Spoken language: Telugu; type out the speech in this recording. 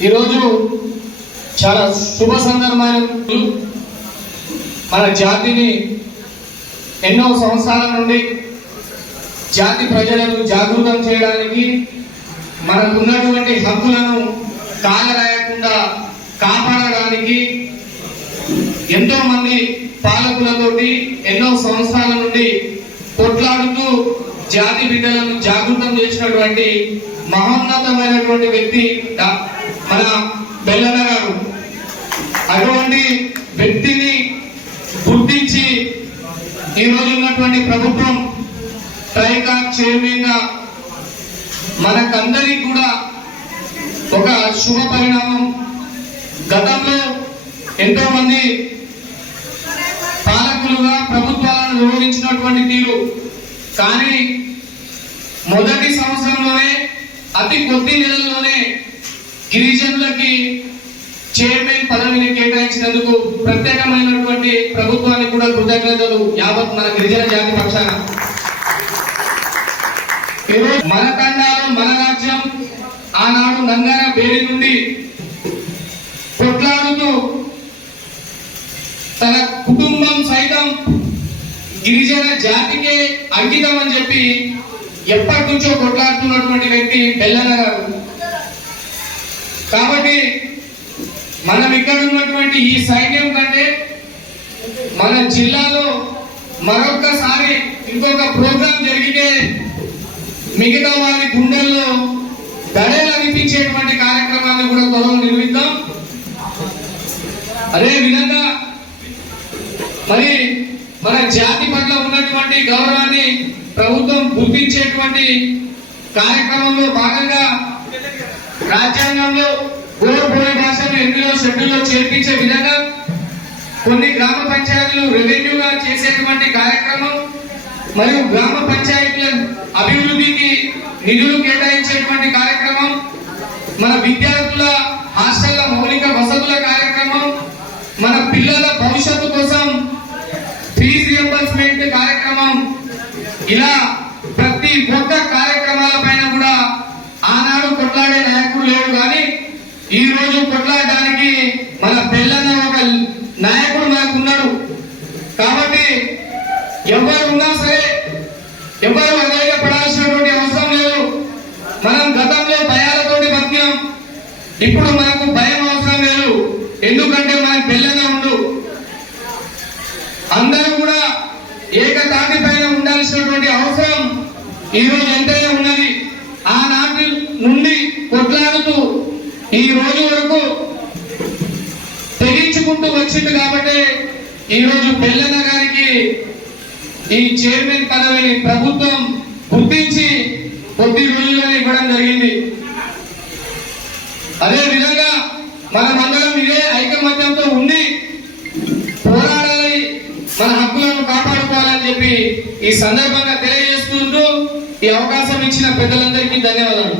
ఈరోజు చాలా శుభ సందర్భమైన మన జాతిని ఎన్నో సంవత్సరాల నుండి జాతి ప్రజలను జాగృతం చేయడానికి మనకున్నటువంటి హక్కులను కాగరాయకుండా కాపాడడానికి ఎంతో మంది పాలకులతోటి ఎన్నో సంవత్సరాల నుండి కొట్లాడుతూ జాతి బిడ్డలను జాగృతం చేసినటువంటి మహోన్నతమైనటువంటి వ్యక్తి డా- మన బెల్లన్న గారు అటువంటి వ్యక్తిని గుర్తించి ఈ ఉన్నటువంటి ప్రభుత్వం ట్రైకా చైర్మన్గా మనకందరికి కూడా ఒక శుభ పరిణామం. గతంలో ఎంతో మంది పాలకులుగా ప్రభుత్వాలను నిర్వహించినటువంటి తీరు. కానీ మొదటి సంవత్సరంలోనే అతి కొద్ది నెలల్లోనే గిరిజనులకి చైర్మన్ పదవిని కేటాయించినందుకు ప్రత్యేకమైనటువంటి ప్రభుత్వానికి కూడా కృతజ్ఞతలు యావత్ మన గిరిజన జాతి పక్షాన. మన తండాలు మన రాజ్యం ఆనాడు నంగార బేడి నుండి కొట్లాడుతూ తన కుటుంబం సైతం గిరిజన జాతికే అంకితం అని చెప్పి ఎప్పటి నుంచో కొట్లాడుతున్నటువంటి వ్యక్తి బెల్లన్న గారు. కాబట్టి మనం ఇక్కడ ఉన్నటువంటి ఈ సైన్యం కంటే మన జిల్లాలో మరొక్కసారి ఇంకొక ప్రోగ్రాం జరిగితే మిగతా వారి గుండెల్లో దడేలు అనిపించేటువంటి కార్యక్రమాన్ని కూడా త్వరలో నిర్మిద్దాం అదే విధంగా మరి మన జాతి పట్ల ఉన్నటువంటి గౌరవాన్ని ప్రభుత్వం గుర్తించేటువంటి కార్యక్రమంలో భాగంగా రాజ్యాంగంలో గోరపోయి భాషను ఎనిమిదో షెడ్యూల్లో చేర్పించే విధంగా కొన్ని గ్రామ పంచాయతీలు రెవెన్యూగా చేసేటువంటి కార్యక్రమం మరియు గ్రామ పంచాయతీల అభివృద్ధికి నిధులు కేటాయించేటువంటి కార్యక్రమం మన విద్యార్థుల హాస్టళ్ళ మౌలిక వసతుల కార్యక్రమం మన పిల్లల భవిష్యత్తు కోసం ఫీజు రియంబర్స్మెంట్ కార్యక్రమం ఇలా ప్రతి ఒక్క కార్యక్రమాల పైన కూడా ఆనాడు కొట్లాడే నాయకుడు లేడు కానీ ఈ రోజు కొట్లాడడానికి మన పిల్లన్న ఒక నాయకుడు మనకున్నాడు కాబట్టి ఎవరు ఉన్నా సరే ఎవరు పడాల్సినటువంటి అవసరం లేదు. మనం గతంలో భయాలతోటి బతికాం ఇప్పుడు మనకు భయం అవసరం లేదు. ఎందుకంటే మనకు పిల్లగా ఉండు. అందరూ కూడా ఏకతాటి పైన ఉండాల్సినటువంటి అవసరం ఈ రోజు ఎంతైనా ఉన్నది. ఆనాటి నుండి కొట్లాడుతూ ఈ రోజు వరకు తెగించుకుంటూ వచ్చింది కాబట్టి ఈ రోజు పెళ్ళన్న గారికి ఈ చైర్మన్ పదవిని ప్రభుత్వం గుర్తించి కొద్ది రోజుల్లోనే ఇవ్వడం జరిగింది. అదే విధంగా మనమందరం ఇదే ఐకమత్యంతో ఉండి పోరాడాలి మన హక్కులను కాపాడుకోవాలని చెప్పి ఈ సందర్భంగా తెలియజేస్తుంటూ ఈ అవకాశం ఇచ్చిన పెద్దలందరికీ ధన్యవాదాలు.